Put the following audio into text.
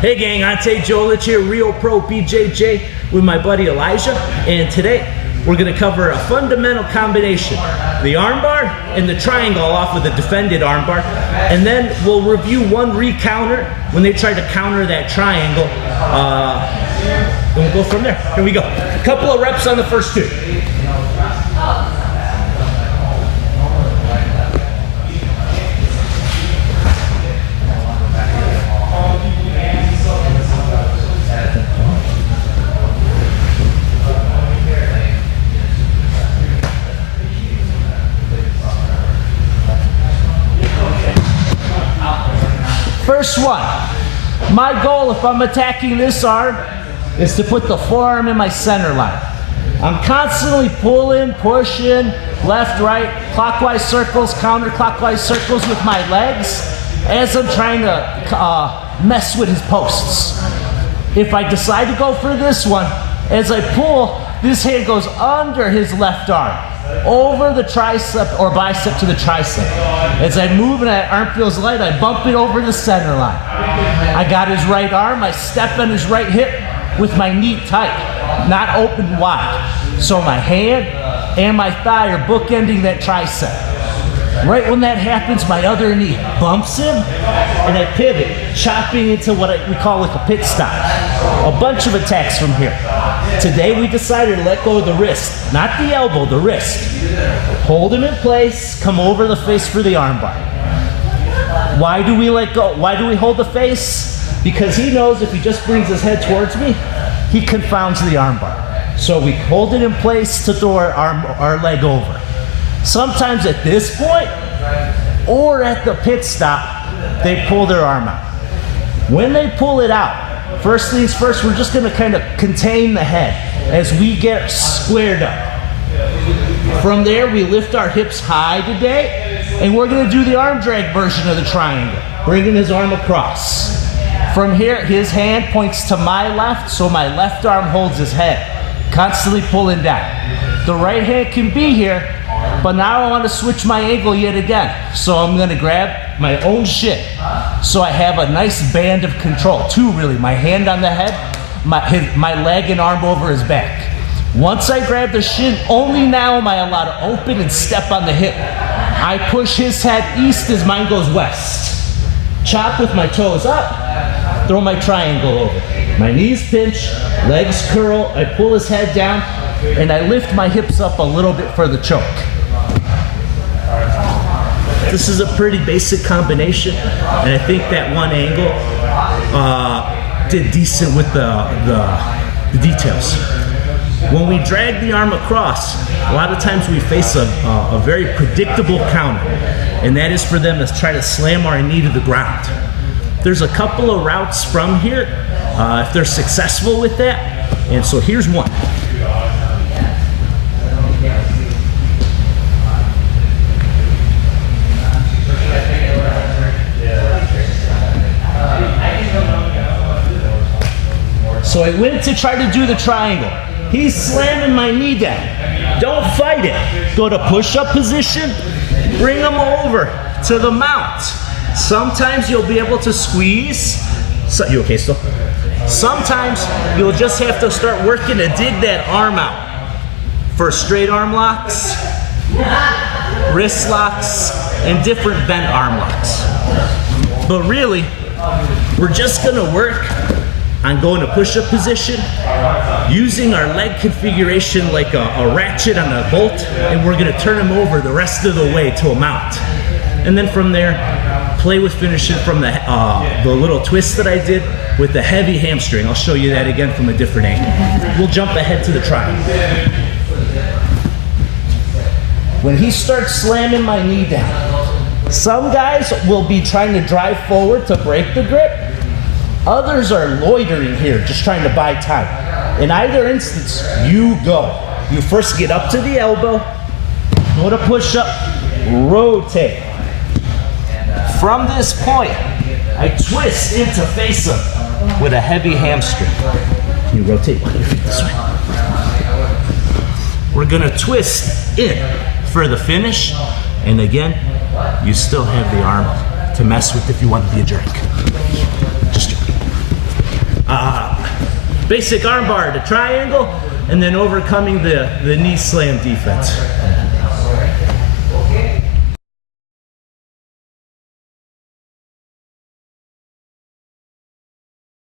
Hey gang, Ante Dzolic here, Real Pro BJJ with my buddy Elijah, and today we're going to cover a fundamental combination, the armbar and the triangle off with a defended armbar, and then we'll review one re-counter when they try to counter that triangle, and we'll go from there. Here we go. A couple of reps on the first two. First one, my goal if I'm attacking this arm is to put the forearm in my center line. I'm constantly pulling, pushing, left, right, clockwise circles, counterclockwise circles with my legs as I'm trying to mess with his posts. If I decide to go for this one, as I pull, this hand goes under his left arm, over the tricep or bicep to the tricep. As I move and that arm feels light, I bump it over the center line. I got his right arm, I step on his right hip with my knee tight, not open wide. So my hand and my thigh are bookending that tricep. Right when that happens, my other knee bumps him and I pivot, chopping into what we call like a pit stop. A bunch of attacks from here. Today we decided to let go of the wrist, not the elbow, the wrist. Hold him in place, come over the face for the armbar. Why do we let go? Why do we hold the face? Because he knows if he just brings his head towards me, he confounds the armbar. So we hold it in place to throw our leg over. Sometimes at this point, or at the pit stop, they pull their arm out. When they pull it out, first things first, we're just gonna kind of contain the head as we get squared up. From there, we lift our hips high today, and we're gonna do the arm drag version of the triangle, bringing his arm across. From here, his hand points to my left, so my left arm holds his head, constantly pulling down. The right hand can be here, but now I want to switch my angle yet again. So I'm going to grab my own shin. So I have a nice band of control. Two really, my hand on the head, my leg and arm over his back. Once I grab the shin, only now am I allowed to open and step on the hip. I push his head east as mine goes west. Chop with my toes up, throw my triangle over. My knees pinch, legs curl, I pull his head down, and I lift my hips up a little bit for the choke. This is a pretty basic combination, and I think that one angle did decent with the details. When we drag the arm across, a lot of times we face a very predictable counter, and that is for them to try to slam our knee to the ground. There's a couple of routes from here, if they're successful with that, and so here's one. So I went to try to do the triangle. He's slamming my knee down. Don't fight it. Go to push-up position, bring him over to the mount. Sometimes you'll be able to squeeze. You okay still? Sometimes you'll just have to start working to dig that arm out for straight arm locks, wrist locks, and different bent arm locks. But really, we're just gonna work on going to push-up position, using our leg configuration like a ratchet on a bolt, and we're gonna turn him over the rest of the way to a mount. And then from there, play with finishing from the little twist that I did with the heavy hamstring. I'll show you that again from a different angle. We'll jump ahead to the triangle. When he starts slamming my knee down, some guys will be trying to drive forward to break the grip. Others are loitering here, just trying to buy time. In either instance, you go. You first get up to the elbow, go to push up, rotate. From this point, I twist into face him with a heavy hamstring. Can you rotate your feet this way? We're gonna twist in for the finish, and again, you still have the arm to mess with if you want to be a jerk. Just jerk. basic armbar to triangle, and then overcoming the knee slam defense.